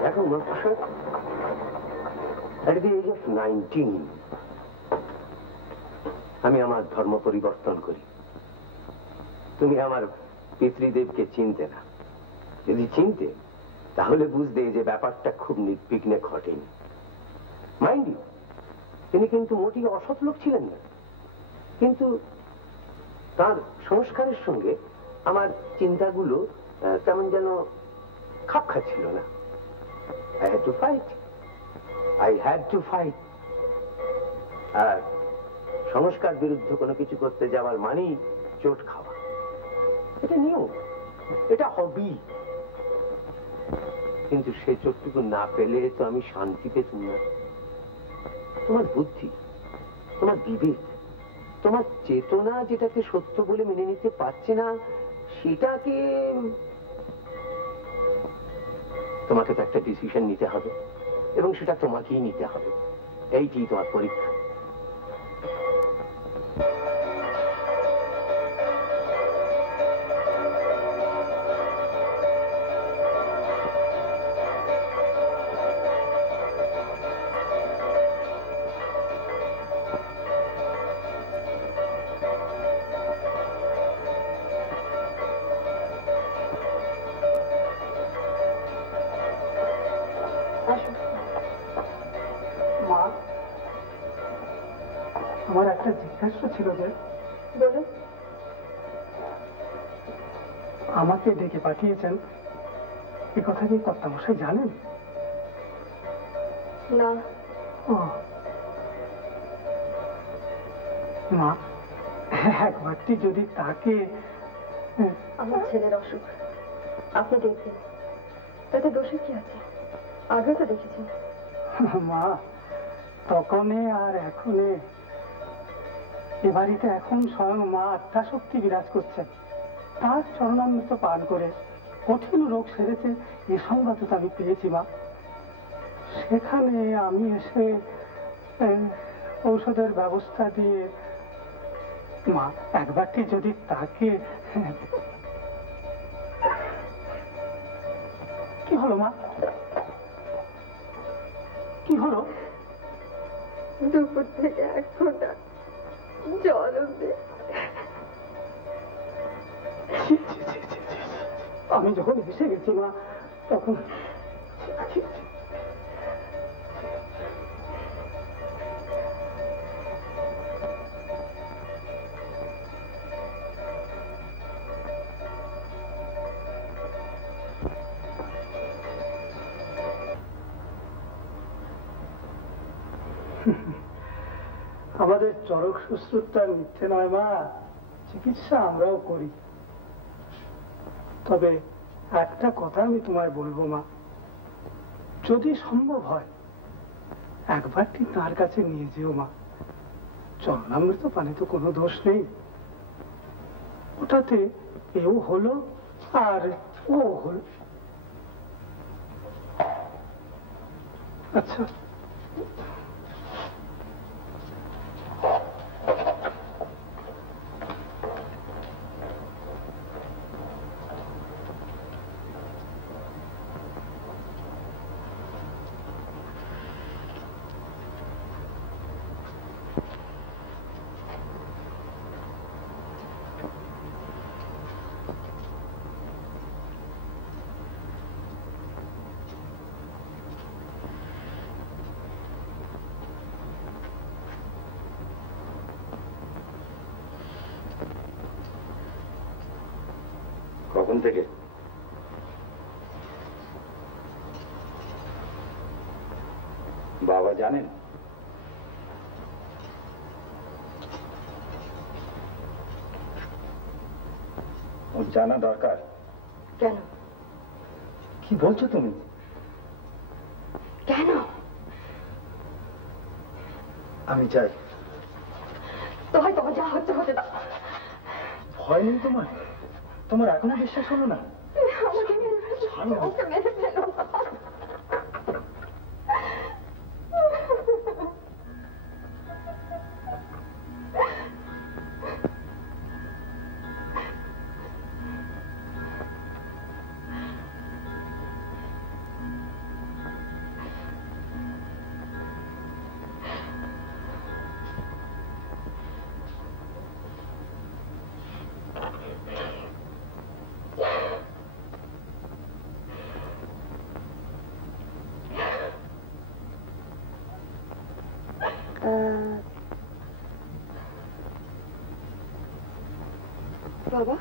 এখন মহাপ্রসাদ, at the age of 19 আমি আমার ধর্ম পরিবর্তন করি। তুমি আমার পিতৃদেবকে চিনতে না। যদি চিনতে তাহলে বুঝতে যে ব্যাপারটা খুব নির্বিঘ্নে ঘটেনি। মাইন্ড ইউ, তিনি কিন্তু মোটেই অসৎ লোক ছিলেন না, কিন্তু তার সংস্কারের সঙ্গে আমার চিন্তাগুলো কেমন যেন খাপ খাচ্ছিল না। I had to fight. আর সংস্কার বিরুদ্ধে কোনো কিছু করতে যাওয়ার মানেই চোট খাওয়া। এটা নিয়ম, এটা হবি। কিন্তু সে চোটটুকু না পেলে তো আমি শান্তি পেতাম না। তোমার বুদ্ধি, তোমার বিবেক, তোমার চেতনা যেটাকে সত্য বলে মেনে নিতে পারছে না, সেটাকে তোমাকে তো একটা ডিসিশন নিতে হবে, এবং সেটা তোমাকেই নিতে হবে। এইটি তোমার পরীক্ষা। আসুন। মা, আমার একটা জিজ্ঞাসা ছিল যে, বলুন। আমাকে ডেকে পাঠিয়েছেন, এ কথা কি কর্তামশাই জানেন? না। ও মা, একবারটি যদি তাকে... আমার ছেলের অসুখ আপনি দেখবেন, তাতে দোষের কি আছে? আগে তো দেখেছেন। মা, তখনে আর এখনে এ বাড়িতে এখন স্বয়ং মা আত্মাশক্তি বিরাজ করছেন। তার চরণামৃত পান করে কঠিন রোগ সেরেছে, এ সংবাদ তো আমি পেয়েছি মা। সেখানে আমি এসে ঔষধের ব্যবস্থা দিয়ে... মা, একবারটি যদি তাকে... কি হলো মা? কি হলো? দুপুর থেকে এক ফোঁটা জল অব্দি। আমি যখন এসে গেছি মা, তখন... আমাদের চরক শুশ্রূষা মিথ্যে নয় মা, চিকিৎসা আমরাও করি। তবে একটা কথা আমি তোমায় বলবো মা, যদি সম্ভব হয় একবারটি তার কাছে নিয়ে যেও মা। চরণামৃত পানে তো কোনো দোষ নেই, ওটাতে এও হলো আর ও হলো। আচ্ছা, কখন থেকে? বাবা জানেন? ওর জানা দরকার। কেন? কি বলছো তুমি? কেন? আমি চাই। তো হয় তোমার যা হচ্ছে হতে দাও। ভয় নেই তোমার? তোমার এখনো বিশ্বাস হলো না? আমাকে মেরে ফেলো, ওকে মেরে ফেলো। বাবা,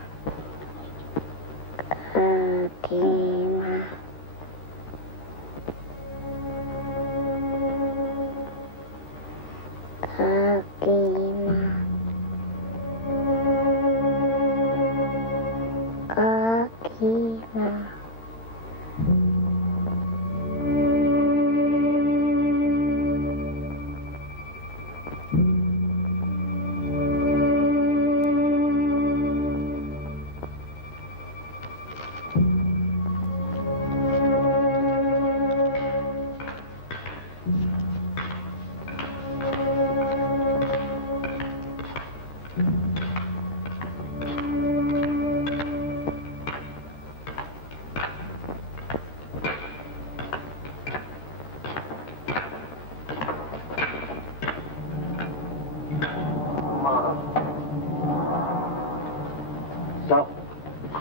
যাও,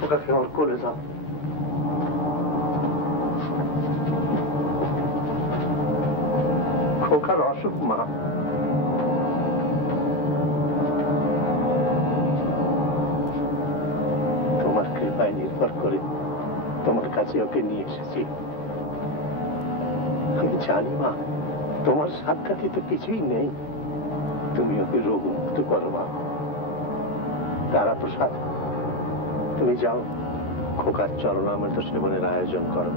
ওকে ফেরত করে যাও। খোকার অসুখ মা। তোমার কৃপায় নির্ভর করে তোমার কাছে ওকে নিয়ে এসেছি। আমি জানি মা, তোমার সাধ্যাতীত কিছুই নেই। তুমি ওকে রোগমুক্ত করো মা। তারা প্রসাদ, তুমি যাও খোকার চরণামৃত সেবনের আয়োজন করো।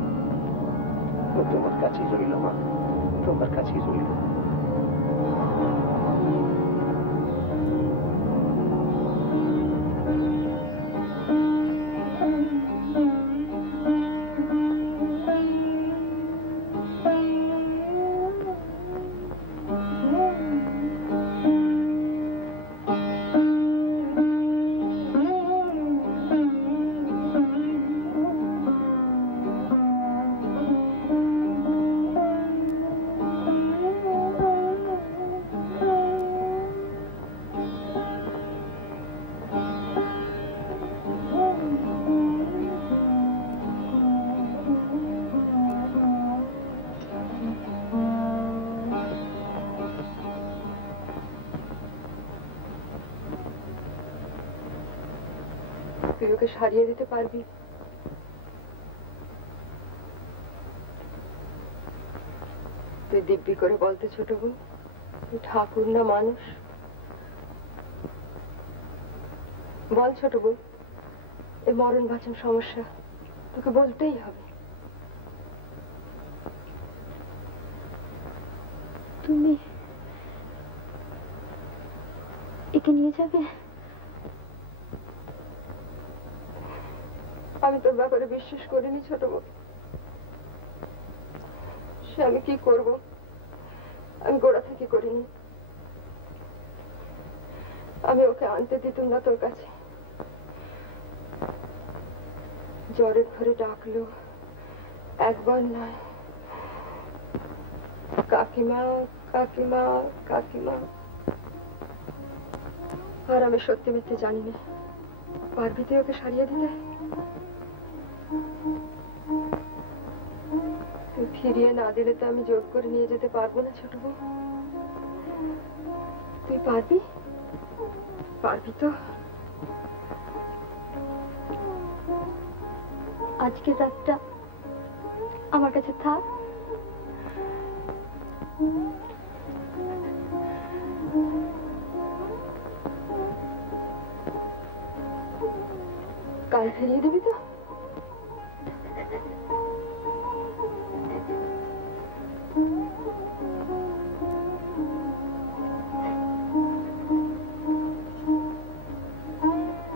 ও তোমার কাছেই রইল মা, তোমার কাছেই রইল। তুই ওকে সারিয়ে দিতে পারবি? তুই দিব্যি করে বলতে ছোট বোন, তুই ঠাকুর না মানুষ? বল ছোট বোন, এ মরণ বাঁচন সমস্যা তোকে বলতেই হবে। তুমি একে নিয়ে যাবে? আমি তোর ব্যাপারে বিশ্বাস করিনি ছোট বোন। সে আমি কি করব, আমি গোড়া থেকে করিনি। আমি ওকে আনতে দিতুম না তোর কাছে। জ্বরের ঘরে ডাকলো, একবার নয়, কাকিমা কাকিমা কাকিমা। আর আমি সত্যি মিথ্যে জানি না। পারবি তুই ওকে সারিয়ে দিতে? তুই ফিরিয়ে না দিলে তো আমি জোর করে নিয়ে যেতে পারবো না ছোট বোন। তুই পারবি? পারবি তো? আজকে রাতটা আমার কাছে থাক। কাল ফিরিয়ে দিবি তো?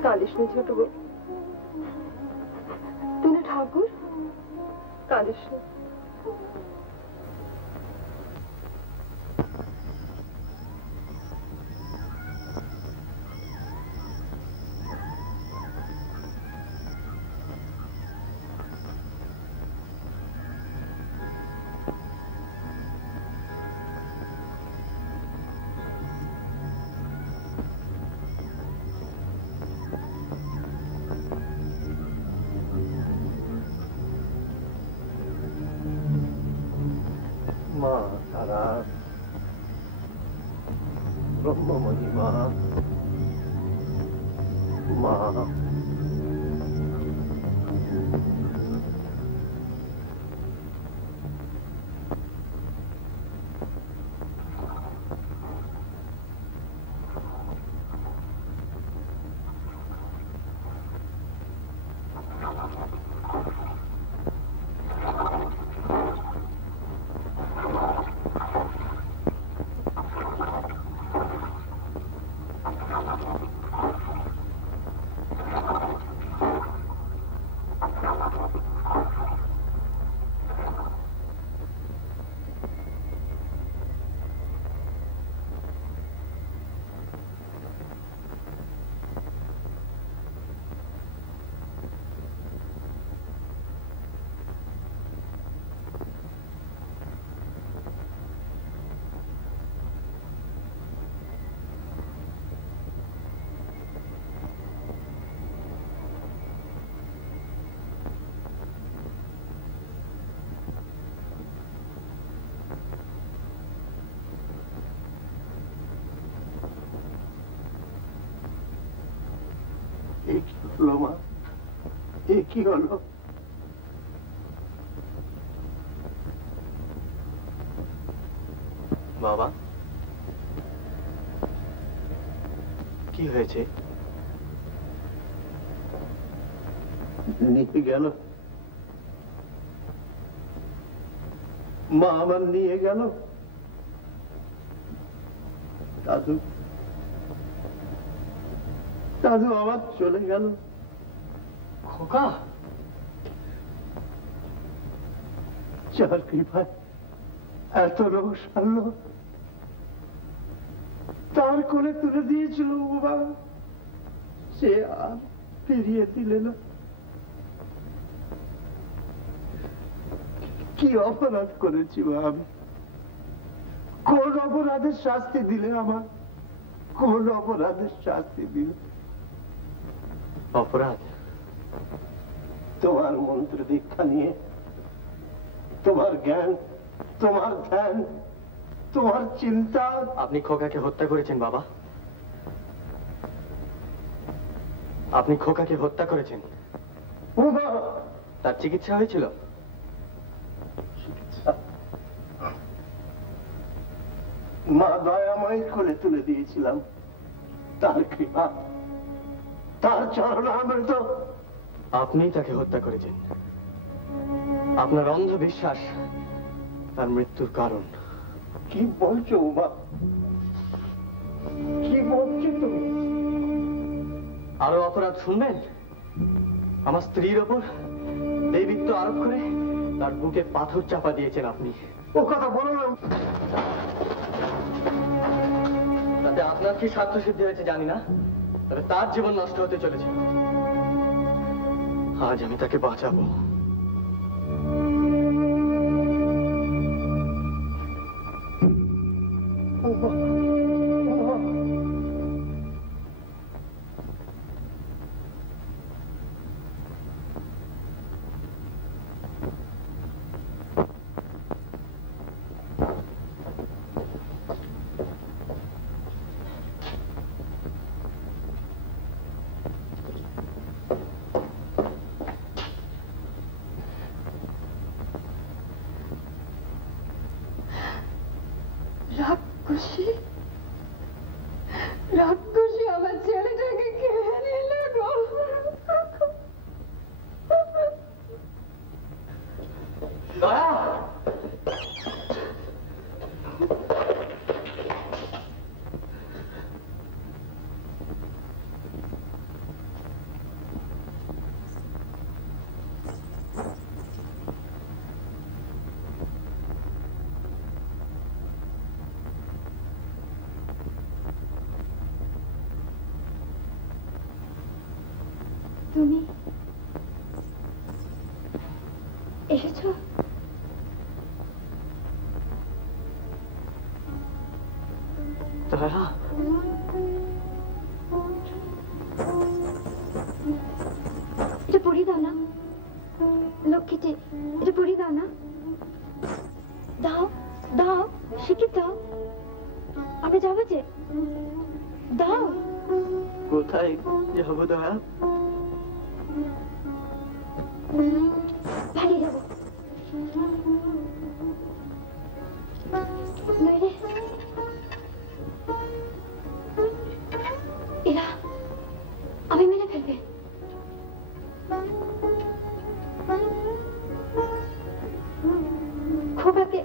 কাঁদিস নি ছোট বোন, তুই না ঠাকুর, কাঁদিস না। মা তারা, ব্রহ্মময়ী মা, মা হলো মা? এ কি হলো? বাবা, কি হয়েছে? নিয়ে গেল মা, আমার নিয়ে গেল দাদু। দাদু আমার চলে গেল। খোকা, যার কৃপায় এত লোক সারল, তার কোলে তুলে দিয়েছিল বাবা, সে আর ফিরিয়ে দিলে না। কি অপরাধ করেছি মা আমি? কোন অপরাধের শাস্তি দিলে আমার? কোন অপরাধের শাস্তি দিলে? অপরাধ? তোমার মন্ত্র দীক্ষা নিয়ে, তোমার জ্ঞান, তোমার ধ্যান, তোমার চিন্তা। আপনি খোকাকে হত্যা করেছেন বাবা, আপনি খোকাকে হত্যা করেছেন। তার চিকিৎসা হয়েছিল? মা দয়াময় কোলে তুলে দিয়েছিলাম, তার কৃপা, তার চরণামৃত। আপনি তাকে হত্যা করেছেন। আপনার অন্ধবিশ্বাস তার মৃত্যুর কারণ। কি বলছো মা? কি বলছো তুমি? আরো অপরাধ শুনবেন? আমার স্ত্রীর ওপর দেবীত্ব আরোপ করে তার বুকে পাথর চাপা দিয়েছেন আপনি। ও কথা বলো না। তাতে আপনার কি স্বার্থ সিদ্ধি হয়েছে জানি না, তবে তার জীবন নষ্ট হতে চলেছে। আজ আমি তাকে বাঁচাবো। রাক্ষসী, রাক্ষসী আমার ছেলেটাকে খেয়ে নিল গো। দয়া, তুমি এসেছো? দয়া, এটা পরিয়ে দাও না লক্ষ্মীটি, এটা পরিয়ে দাও না। দাও দাও, শিখে দাও, আমরা যাবো যে। দাও। কোথায় যাবো দয়া? বাড়ি যাবো। নইলে এরা আমি মেরে ফেলবে। খোকাকে